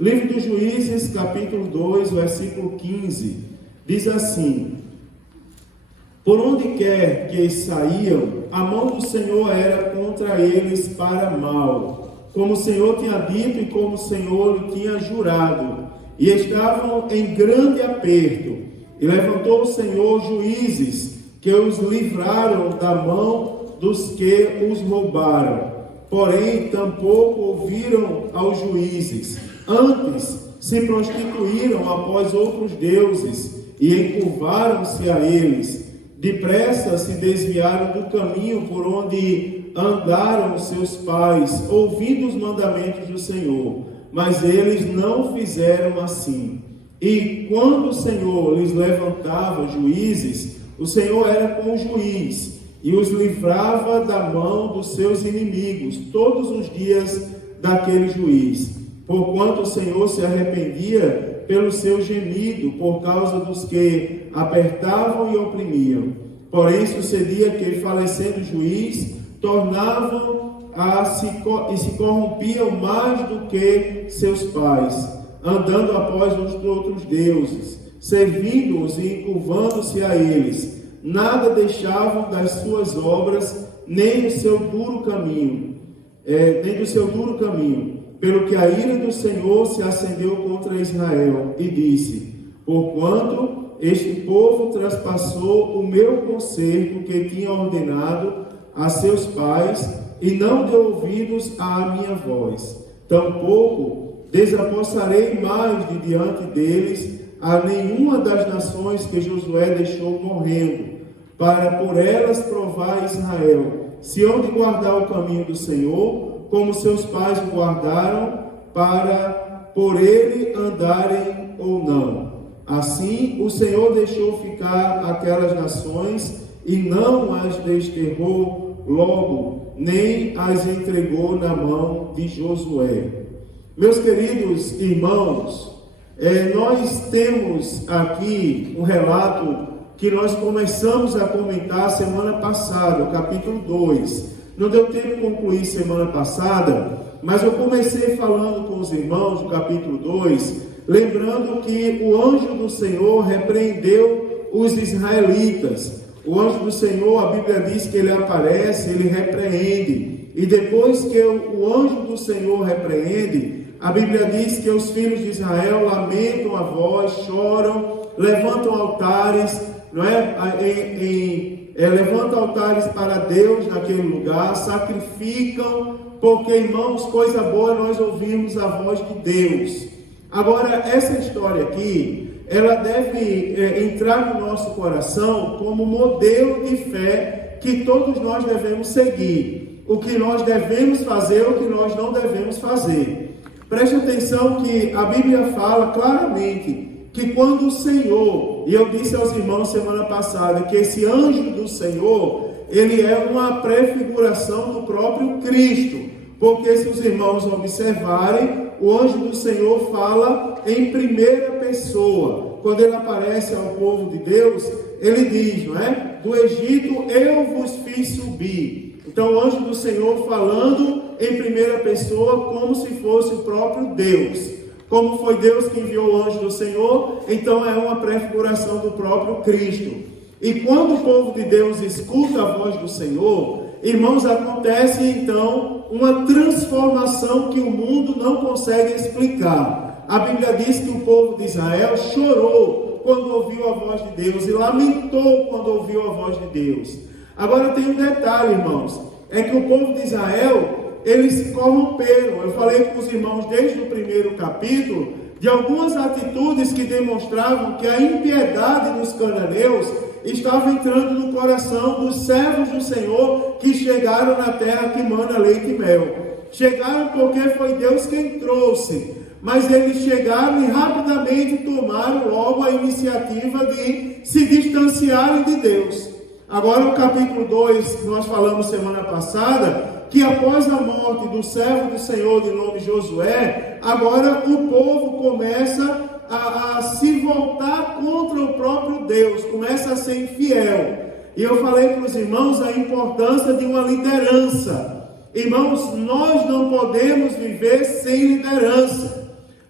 Livro dos Juízes, capítulo 2, versículo 15, diz assim: por onde quer que saíam, a mão do Senhor era contra eles para mal, como o Senhor tinha dito e como o Senhor lhe tinha jurado, e estavam em grande aperto. E levantou o Senhor juízes, que os livraram da mão dos que os roubaram. Porém, tampouco ouviram aos juízes, antes se prostituíram após outros deuses, e encurvaram-se a eles. Depressa se desviaram do caminho por onde andaram seus pais, ouvindo os mandamentos do Senhor. Mas eles não fizeram assim. E quando o Senhor lhes levantava juízes, o Senhor era com o juiz, e os livrava da mão dos seus inimigos, todos os dias daquele juiz. Porquanto o Senhor se arrependia pelo seu gemido, por causa dos que apertavam e oprimiam. Porém sucedia que, falecendo o juiz, tornavam e se corrompiam mais do que seus pais, andando após os outros deuses, servindo-os e encurvando-se a eles. Nada deixavam das suas obras, nem do seu duro caminho, pelo que a ira do Senhor se acendeu contra Israel, e disse: porquanto este povo traspassou o meu conserto que tinha ordenado a seus pais, e não deu ouvidos à minha voz, tampouco desapossarei mais de diante deles a nenhuma das nações que Josué deixou morrendo, para por elas provar Israel, se hão de guardar o caminho do Senhor, como seus pais o guardaram, para por ele andarem ou não. Assim o Senhor deixou ficar aquelas nações, e não as desterrou logo, nem as entregou na mão de Josué. Meus queridos irmãos, nós temos aqui um relato que nós começamos a comentar semana passada, o capítulo 2. Não deu tempo de concluir semana passada, mas eu comecei falando com os irmãos do capítulo 2, lembrando que o anjo do Senhor repreendeu os israelitas. O anjo do Senhor, a Bíblia diz que ele aparece, ele repreende. E depois que o anjo do Senhor repreende, a Bíblia diz que os filhos de Israel lamentam a voz, choram, levantam altares, não é? Levantam altares para Deus naquele lugar, sacrificam, porque, irmãos, coisa boa nós ouvimos a voz de Deus. Agora, essa história aqui, ela deve entrar no nosso coração como modelo de fé que todos nós devemos seguir. O que nós devemos fazer, o que nós não devemos fazer. Preste atenção que a Bíblia fala claramente que quando o Senhor, e eu disse aos irmãos semana passada, que esse anjo do Senhor, ele é uma prefiguração do próprio Cristo, porque se os irmãos observarem, o anjo do Senhor fala em primeira pessoa. Quando ele aparece ao povo de Deus, ele diz, não é? Do Egito eu vos fiz subir. Então o anjo do Senhor falando em primeira pessoa, como se fosse o próprio Deus. Como foi Deus que enviou o anjo do Senhor, então é uma prefiguração do próprio Cristo. E quando o povo de Deus escuta a voz do Senhor, irmãos, acontece então uma transformação que o mundo não consegue explicar. A Bíblia diz que o povo de Israel chorou quando ouviu a voz de Deus e lamentou quando ouviu a voz de Deus. Agora tem um detalhe, irmãos, é que o povo de Israel, eles se corromperam. Eu falei com os irmãos desde o primeiro capítulo de algumas atitudes que demonstravam que a impiedade dos cananeus estava entrando no coração dos servos do Senhor que chegaram na terra que mana leite e mel. Chegaram porque foi Deus quem trouxe, mas eles chegaram e rapidamente tomaram logo a iniciativa de se distanciarem de Deus. Agora o capítulo 2, nós falamos semana passada, que após a morte do servo do Senhor de nome Josué, agora o povo começa a se voltar contra o próprio Deus, começa a ser infiel. E eu falei para os irmãos a importância de uma liderança. Irmãos, nós não podemos viver sem liderança.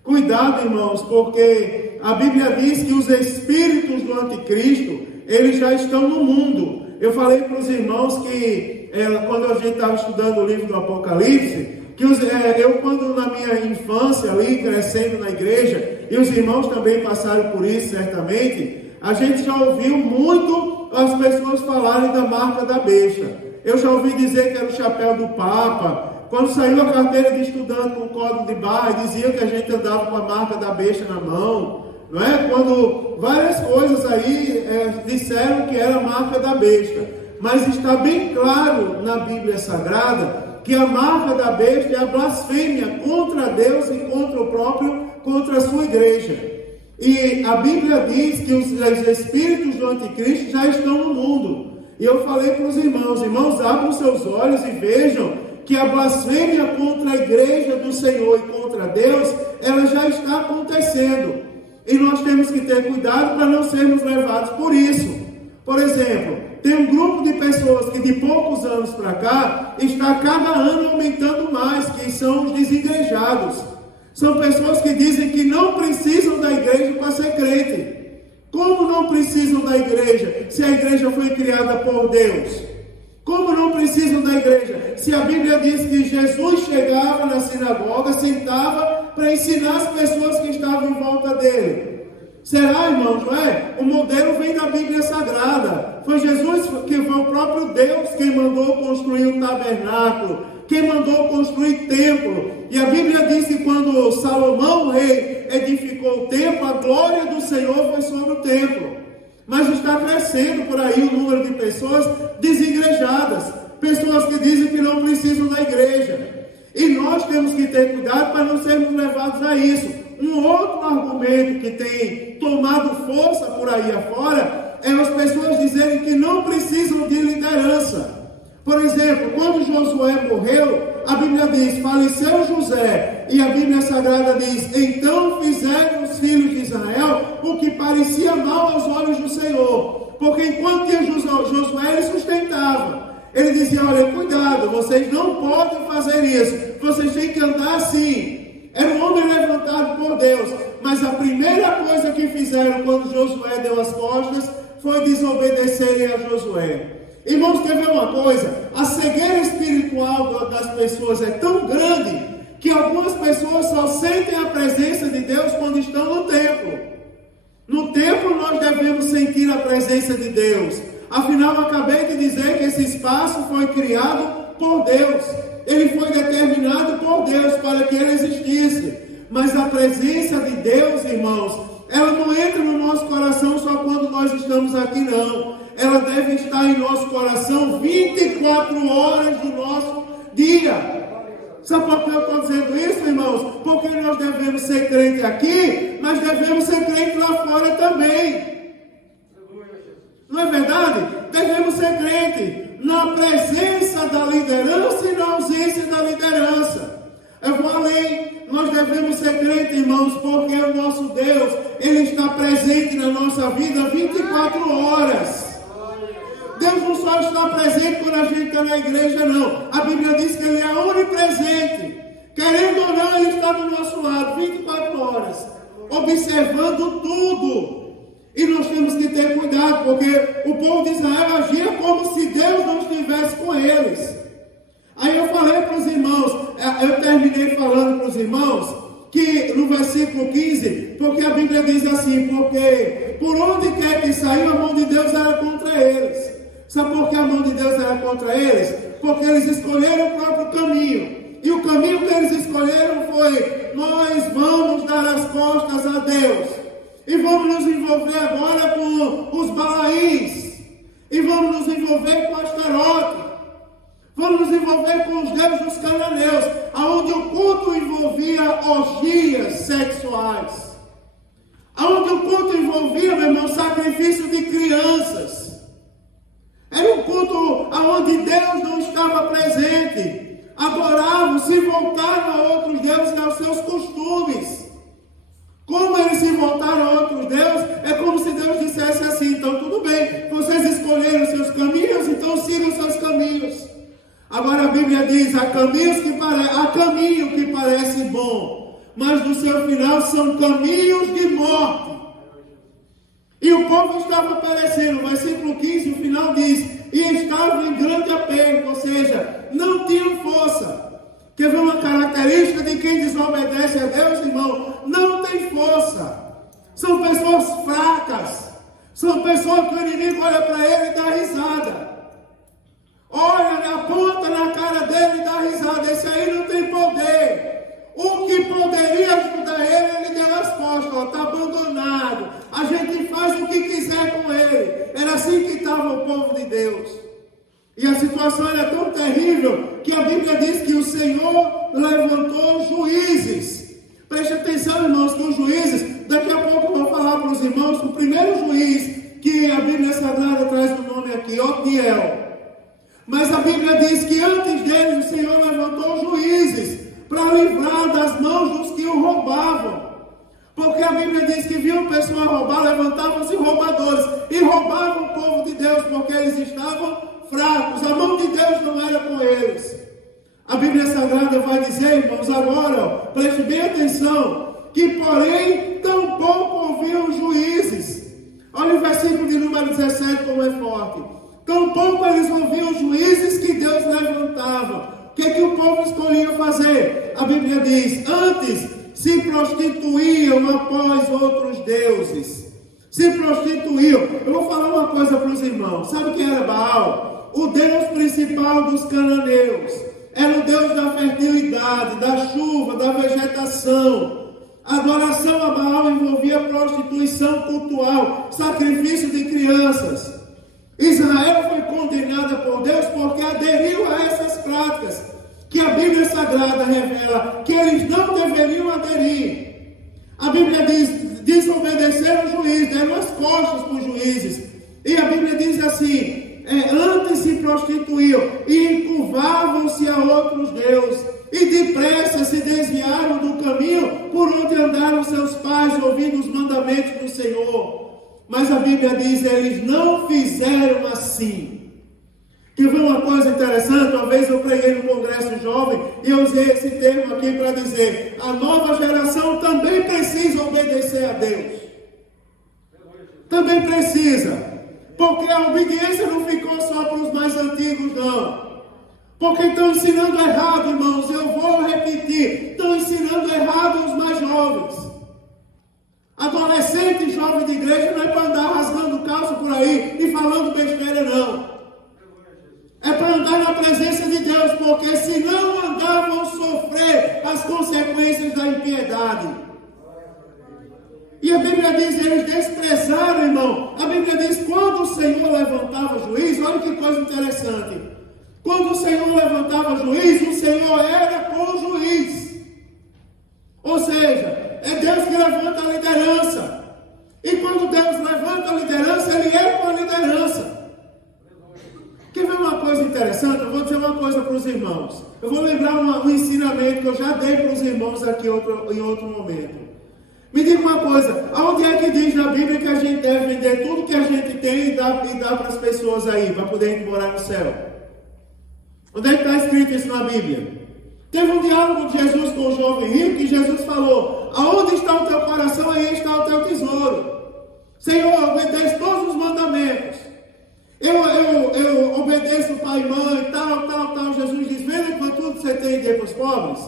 Cuidado, irmãos, porque a Bíblia diz que os espíritos do anticristo, eles já estão no mundo. Eu falei para os irmãos que, quando a gente estava estudando o livro do Apocalipse, que eu, quando na minha infância ali, crescendo na igreja, e os irmãos também passaram por isso certamente, a gente já ouviu muito as pessoas falarem da marca da besta. Eu já ouvi dizer que era o chapéu do Papa. Quando saiu a carteira de estudante com código de barra, diziam que a gente andava com a marca da besta na mão, não é? Quando várias coisas aí disseram que era a marca da besta. Mas está bem claro na Bíblia Sagrada que a marca da besta é a blasfêmia contra Deus e contra a sua igreja. E a Bíblia diz que os espíritos do anticristo já estão no mundo. E eu falei para os irmãos, abram seus olhos e vejam que a blasfêmia contra a igreja do Senhor e contra Deus, ela já está acontecendo. E nós temos que ter cuidado para não sermos levados por isso. Por exemplo, tem um grupo de pessoas que de poucos anos para cá, está cada ano aumentando mais, que são os desigrejados. São pessoas que dizem que não precisam da igreja para ser crente. Como não precisam da igreja, se a igreja foi criada por Deus? Como não precisam da igreja? Se a Bíblia diz que Jesus chegava na sinagoga, sentava para ensinar as pessoas que estavam em volta dele. Será, irmãos, não é? O modelo vem da Bíblia Sagrada. Foi Jesus que foi o próprio Deus quem mandou construir o tabernáculo, quem mandou construir templo. E a Bíblia diz que quando Salomão, o rei, edificou o templo, a glória do Senhor foi sobre o templo. Mas está crescendo por aí o número de pessoas desigrejadas, pessoas que dizem que não precisam da igreja. E nós temos que ter cuidado para não sermos levados a isso. Um outro argumento que tem tomado força por aí afora é as pessoas dizerem que não precisam de liderança. Por exemplo, quando Josué morreu, a Bíblia diz, faleceu José, e a Bíblia Sagrada diz, então fizeram os filhos de Israel o que parecia mal aos olhos do Senhor, porque enquanto tinha Josué, ele sustentava. Ele dizia, olha, cuidado, vocês não podem fazer isso, vocês têm que andar assim. Era um homem levantado por Deus, mas a primeira coisa que fizeram quando Josué deu as costas, foi desobedecerem a Josué. Irmãos, quer ver uma coisa? A cegueira espiritual das pessoas é tão grande que algumas pessoas só sentem a presença de Deus quando estão no templo. No templo nós devemos sentir a presença de Deus. Afinal, acabei de dizer que esse espaço foi criado por Deus. Ele foi determinado por Deus para que ele existisse. Mas a presença de Deus, irmãos, ela não entra no nosso coração só quando nós estamos aqui, não. Ela deve estar em nosso coração 24 horas do nosso dia. Sabe por que eu estou dizendo isso, irmãos? Porque nós devemos ser crente aqui, mas devemos ser crente lá fora também. Não é verdade? Devemos ser crente na presença da liderança e na ausência da liderança. Eu vou além. Nós devemos ser crentes, irmãos, porque o nosso Deus, Ele está presente na nossa vida 24 horas. Deus não só está presente quando a gente está na igreja, não. A Bíblia diz que Ele é onipresente. Querendo ou não, Ele está do nosso lado 24 horas, observando tudo. E nós temos que ter cuidado, porque o povo de Israel agia como se Deus não estivesse com eles. Aí eu falei para os irmãos, eu terminei falando para os irmãos, que no versículo 15, porque a Bíblia diz assim, porque por onde quer que saiu, a mão de Deus era contra eles. Sabe por que a mão de Deus era contra eles? Porque eles escolheram o próprio caminho. E o caminho que eles escolheram foi, nós vamos dar as costas a Deus. E vamos nos envolver agora com os Balaíns. E vamos nos envolver com Astarote. Vamos nos envolver com os deuses dos cananeus, onde o culto envolvia orgias sexuais. Onde o culto envolvia, meu irmão, sacrifício de crianças. Era um culto onde Deus não estava presente. Adoravam, se voltaram a outros deuses e aos seus costumes. Como eles se voltaram a outros deuses, é como se Deus dissesse assim, então tudo bem, vocês escolheram seus caminhos, então sigam seus caminhos. Agora a Bíblia diz, há caminho que parece bom, mas no seu final são caminhos de morte. E o povo estava perecendo. O versículo 15, o final diz: e estava em grande aperto, ou seja, não tinham força. Quer ver uma característica de quem desobedece a Deus, irmão? Não tem força. São pessoas fracas. São pessoas que o inimigo olha para ele e dá risada. Olha, aponta na cara dele e dá risada. Esse aí não tem poder. O que poderia ajudar ele, ele deu as costas. Está abandonado. A gente faz o que quiser com ele. Era assim que estava o povo de Deus. E a situação era tão terrível que a Bíblia diz que o Senhor levantou juízes. Preste atenção, irmãos, que os juízes, daqui a pouco eu vou falar para os irmãos, o primeiro juiz que a Bíblia Sagrada traz o nome aqui, Otniel. Mas a Bíblia diz que antes dele o Senhor levantou juízes para livrar das mãos dos que o roubavam. Porque a Bíblia diz que viam pessoas roubar, levantavam-se roubadores e roubavam o povo de Deus porque eles estavam fracos. A mão de Deus não era com eles. A Bíblia Sagrada vai dizer, irmãos, agora, preste bem atenção, que porém tampouco ouviam juízes. Olha o versículo de número 17 como é forte. Tampouco eles ouviam juízes que Deus levantava. O que o povo escolhia fazer? A Bíblia diz, antes se prostituíam após outros deuses. Se prostituíam. Eu vou falar uma coisa para os irmãos. Sabe quem era Baal? O Deus principal dos cananeus. Era o Deus da fertilidade, da chuva, da vegetação. A adoração a Baal envolvia prostituição cultural, sacrifício de crianças. Israel foi condenada por Deus porque aderiu a essas práticas que a Bíblia Sagrada revela que eles não deveriam aderir. A Bíblia diz, desobedeceram o juiz, deram as costas para os juízes. E a Bíblia diz assim, antes se prostituíam e encurvavam-se a outros deuses. E depressa se desviaram do caminho por onde andaram seus pais, ouvindo os mandamentos do Senhor. Mas a Bíblia diz, eles não fizeram assim. E foi uma coisa interessante, uma vez eu preguei no congresso jovem, e eu usei esse termo aqui para dizer, a nova geração também precisa obedecer a Deus. Também precisa. Porque a obediência não ficou só para os mais antigos, não. Porque estão ensinando errado, irmãos, eu vou repetir, estão ensinando errado os mais jovens. Adolescente e jovem de igreja não é para andar rasgando calça por aí e falando besteira, não. É para andar na presença de Deus, porque se não andar, vão sofrer as consequências da impiedade. E a Bíblia diz, eles desprezaram, irmão. A Bíblia diz, quando o Senhor levantava juiz, olha que coisa interessante. Quando o Senhor levantava juiz, o Senhor era com o juiz. Ou seja, é Deus que levanta a liderança. E quando Deus levanta a liderança, Ele é com a liderança. Quer ver uma coisa interessante? Eu vou dizer uma coisa para os irmãos. Eu vou lembrar um ensinamento que eu já dei para os irmãos aqui em outro momento. Me diga uma coisa, aonde é que diz na Bíblia que a gente deve vender tudo que a gente tem e dar para as pessoas aí, para poder morar no céu? Onde é que está escrito isso na Bíblia? Teve um diálogo de Jesus com o jovem rico que Jesus falou, aonde está o teu coração, aí está o teu tesouro. Senhor, obedeço todos os mandamentos. Eu obedeço o pai e mãe, tal. Jesus diz, venda quanto tudo você tem e dê para os pobres.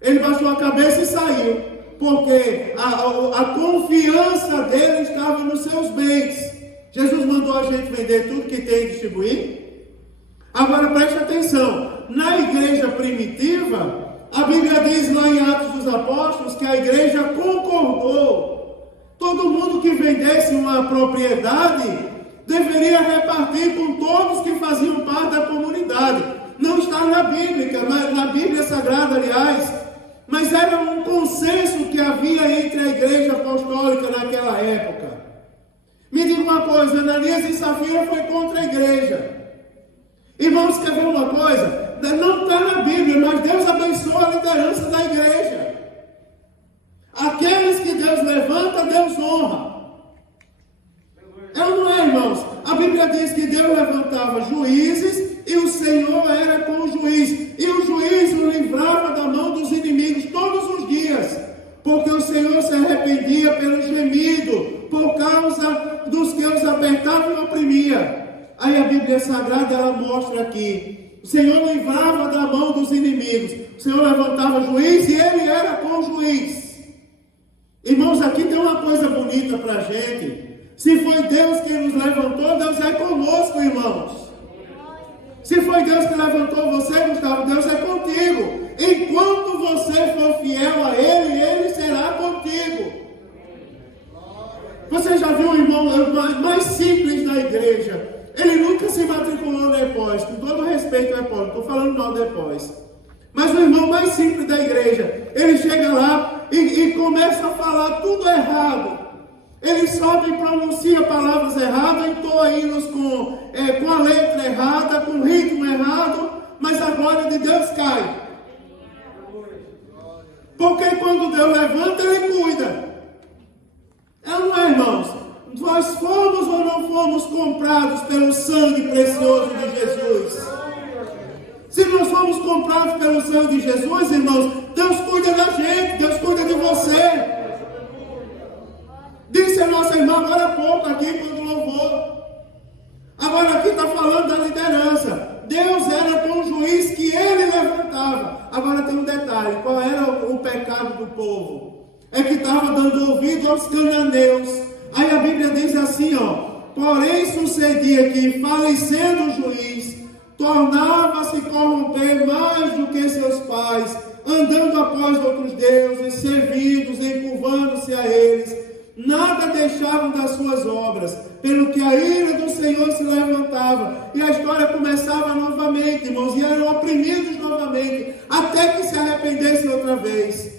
Ele baixou a cabeça e saiu, porque a confiança dele estava nos seus bens. Jesus mandou a gente vender tudo que tem e distribuir. Agora preste atenção, na igreja primitiva, a Bíblia diz lá em Atos dos Apóstolos que a igreja concordou. Todo mundo que vendesse uma propriedade deveria repartir com todos que faziam parte da comunidade. Não está na Bíblia Sagrada, aliás, mas era um consenso que havia entre a igreja apostólica naquela época. Me diga uma coisa, Ananias e Safira foi contra a igreja. Irmãos, quer ver uma coisa? Não está na Bíblia, mas Deus abençoa a liderança da igreja. Aqueles que Deus levanta, Deus honra. É ou não é, irmãos? A Bíblia diz que Deus levantava juízes e o Senhor era com o juiz. E o juiz o livrava da mão dos inimigos todos os dias. mostra aqui. O Senhor livrava da mão dos inimigos. O Senhor levantava juiz e ele era com o juiz. Irmãos, aqui tem uma coisa bonita para a gente. Se foi Deus quem nos levantou, Deus é conosco, irmãos. Se foi Deus que levantou você, Gustavo, Deus é contigo. Enquanto você for fiel a Ele, Ele será contigo. Você já viu o irmão mais simples da igreja? Ele nunca se matriculou no depósito, com todo respeito ao depósito, estou falando mal do depósito. Mas o irmão mais simples da igreja, ele chega lá e começa a falar tudo errado. Ele sobe e pronuncia palavras erradas, entoa hinos com a letra errada, com o ritmo errado, mas a glória de Deus cai. Porque quando Deus levanta, Ele cuida. Não é, irmãos? Nós fomos ou não fomos comprados pelo sangue precioso de Jesus? Se nós fomos comprados pelo sangue de Jesus, irmãos, Deus cuida da gente, Deus cuida de você. Disse a nossa irmã agora há pouco aqui, quando louvou. Agora aqui está falando da liderança. Deus era com o juiz que ele levantava. Agora tem um detalhe, qual era o pecado do povo? É que estava dando ouvido aos cananeus. Aí a Bíblia diz assim, porém sucedia que, falecendo o juiz, tornava-se corromper mais do que seus pais, andando após outros deuses, servindo-os, encurvando-se a eles. Nada deixavam das suas obras, pelo que a ira do Senhor se levantava. E a história começava novamente, irmãos, e eram oprimidos novamente, até que se arrependessem outra vez.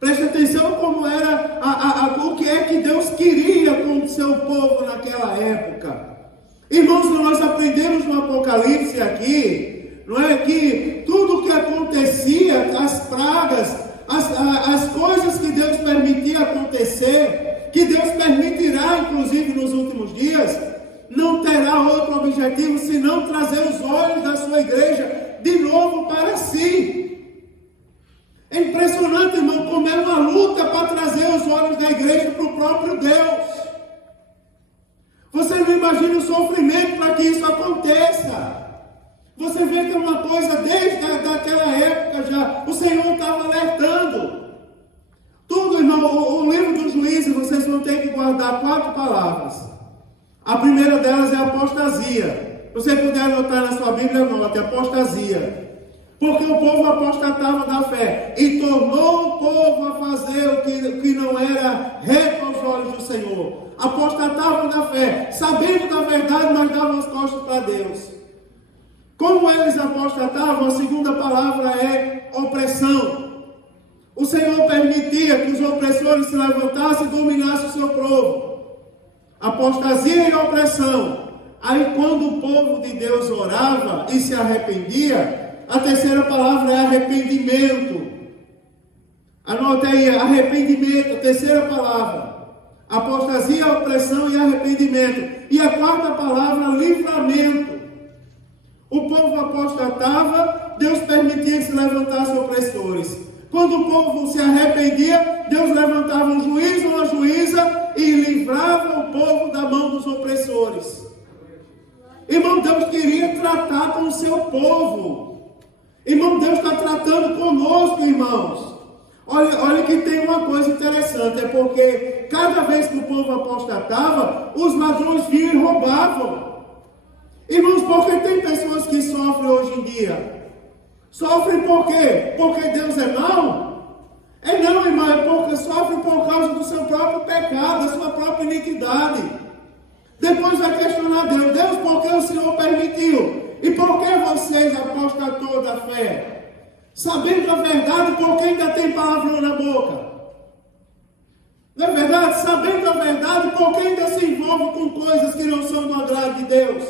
Preste atenção como era, o que é que Deus queria com o seu povo naquela época. Irmãos, nós aprendemos no Apocalipse aqui, não é, que tudo o que acontecia, as pragas, as coisas que Deus permitia acontecer, que Deus permitirá, inclusive nos últimos dias, não terá outro objetivo senão trazer os olhos da sua igreja de novo para si. É impressionante, irmão, como é uma luta para trazer os olhos da igreja para o próprio Deus. Você não imagina o sofrimento para que isso aconteça. Você vê que é uma coisa, desde aquela época já, o Senhor estava alertando. Tudo, irmão, o livro dos Juízes, vocês vão ter que guardar 4 palavras. A primeira delas é apostasia. Se você puder anotar na sua Bíblia, anote, apostasia. Porque o povo apostatava da fé e tornou o povo a fazer o que não era reto aos olhos do Senhor. Apostatavam da fé, sabendo da verdade, mas davam as costas para Deus. Como eles apostatavam, a segunda palavra é opressão. O Senhor permitia que os opressores se levantassem e dominassem o seu povo. Apostasia e opressão. Aí quando o povo de Deus orava e se arrependia, a terceira palavra é arrependimento. Anote aí, arrependimento, a terceira palavra. Apostasia, opressão e arrependimento. E a quarta palavra, livramento. O povo apostatava, Deus permitia que se levantassem opressores. Quando o povo se arrependia, Deus levantava um juiz ou uma juíza e livrava o povo da mão dos opressores. Irmão, Deus queria tratar com o seu povo. Irmão, Deus está tratando conosco, irmãos. Olha que tem uma coisa interessante, é porque cada vez que o povo apostatava, os ladrões vinham e roubavam. Irmãos, porque tem pessoas que sofrem hoje em dia? Sofrem por quê? Porque Deus é mau? Não, irmão, é porque sofrem por causa do seu próprio pecado, da sua própria iniquidade. Depois vai questionar Deus, por que o Senhor permitiu? E por que vocês apostatou da fé? Sabendo a verdade, por que ainda tem palavrão na boca? Não é verdade? Sabendo a verdade, por que ainda se envolve com coisas que não são do agrado de Deus?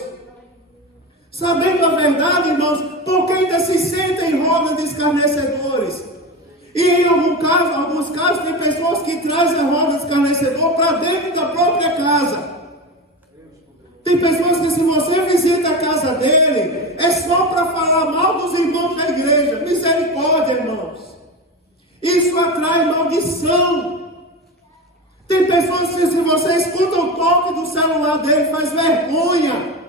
Sabendo a verdade, irmãos, por que ainda se senta em roda de escarnecedores? E em alguns casos, tem pessoas que trazem a roda de escarnecedor para dentro da própria casa. Tem pessoas que, se você visita a casa dele, é só para falar mal dos irmãos da igreja. Misericórdia, irmãos. Isso atrai maldição. Tem pessoas que, se você escuta o toque do celular dele, faz vergonha.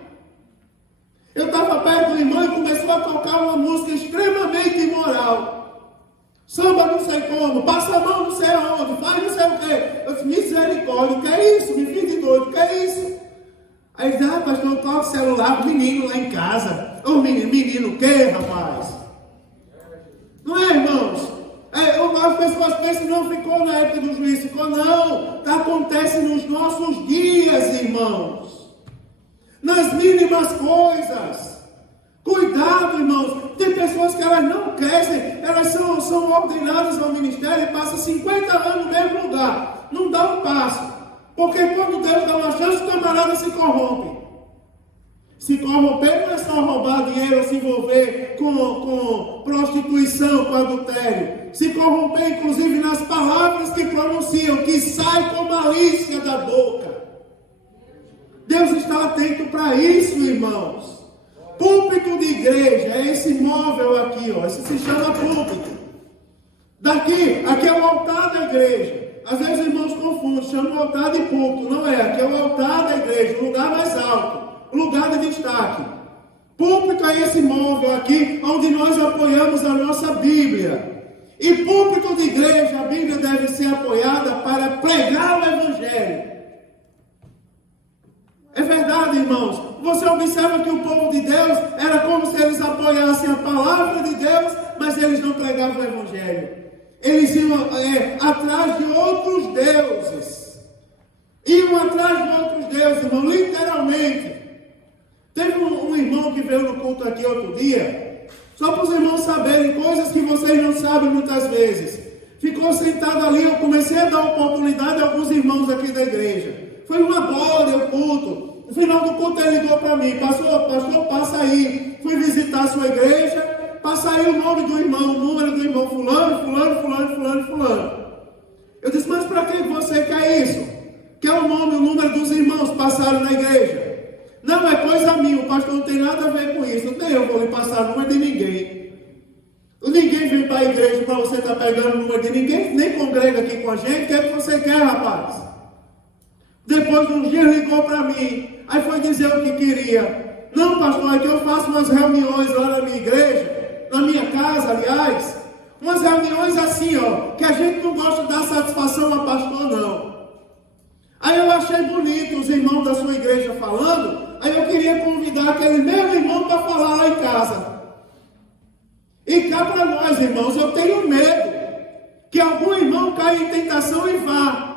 Eu estava perto do irmão e começou a tocar uma música extremamente imoral. Samba não sei como, passa a mão não sei aonde, faz não sei o quê. Eu disse, misericórdia, o que é isso? Me fiz de doido, o que é isso? Aí ele disse, pastor, toca o celular pro menino lá em casa. Ô menino o quê, rapaz? Não é, irmãos? As pessoas pensam, não ficou na época do juízo, ficou não. Acontece nos nossos dias, irmãos. Nas mínimas coisas. Cuidado, irmãos. Tem pessoas que elas não crescem, elas são ordenadas ao ministério e passam 50 anos no mesmo lugar. Não dá um passo. Porque quando Deus dá uma chance, o camarada se corrompe. Se corromper não é só roubar dinheiro, se envolver com prostituição, com adultério. Se corromper, inclusive, nas palavras que pronunciam, que sai com malícia da boca. Deus está atento para isso, irmãos. Púlpito de igreja, é esse móvel aqui, ó. Esse se chama púlpito. Aqui é o altar da igreja. Às vezes os irmãos confundem, chamam o altar de púlpito. Não é, aqui é o altar da igreja, o lugar mais alto. Lugar de destaque. Púlpito é esse móvel aqui, onde nós apoiamos a nossa Bíblia. E púlpito de igreja, a Bíblia deve ser apoiada para pregar o Evangelho. É verdade, irmãos. Você observa que o povo de Deus era como se eles apoiassem a palavra de Deus, mas eles não pregavam o Evangelho. Eles iam atrás de outros deuses. Iam atrás de outros deuses, irmão, literalmente. Teve um irmão que veio no culto aqui outro dia, só para os irmãos saberem coisas que vocês não sabem muitas vezes. Ficou sentado ali, eu comecei a dar oportunidade a alguns irmãos aqui da igreja. Foi uma glória o culto. No final do culto ele ligou para mim, pastor, passa aí. Fui visitar a sua igreja, passa aí o nome do irmão, o número do irmão fulano. Eu disse, mas para que você quer isso? Quer o nome, o número dos irmãos passaram na igreja? Não, é coisa minha, o pastor não tem nada a ver com isso. Nem eu vou lhe passar o número de ninguém. Ninguém vem para a igreja para você estar pegando o número de ninguém, nem congrega aqui com a gente. O que é que você quer, rapaz? Depois de uns dias ligou para mim, aí foi dizer o que queria. Não, pastor, é que eu faço umas reuniões lá na minha igreja, na minha casa, aliás. Umas reuniões assim, ó, que a gente não gosta de dar satisfação a pastor, não. Aí eu achei bonito os irmãos da sua igreja falando, aí eu queria convidar aquele meu irmão para falar lá em casa. E cá para nós, irmãos, eu tenho medo que algum irmão caia em tentação e vá.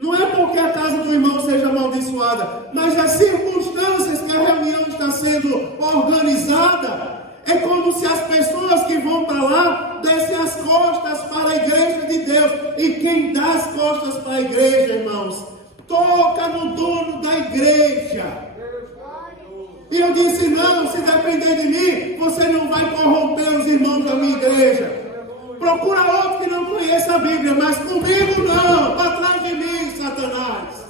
Não é porque a casa do irmão seja amaldiçoada, mas as circunstâncias que a reunião está sendo organizada, é como se as pessoas que vão para lá dessem as costas para a igreja de Deus. E quem dá as costas para a igreja, irmãos, toca no dono da igreja. E eu disse, não, se depender de mim, você não vai corromper os irmãos da minha igreja. Procura outro que não conheça a Bíblia, mas comigo não, para trás de mim, Satanás.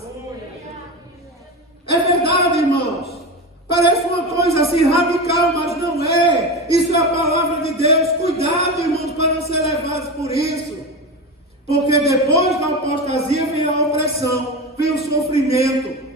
É verdade, irmãos. Parece uma coisa assim radical, mas não é. Isso é a palavra de Deus. Cuidado, irmãos, para não ser levados por isso. Porque depois da apostasia vem a opressão, vem o sofrimento.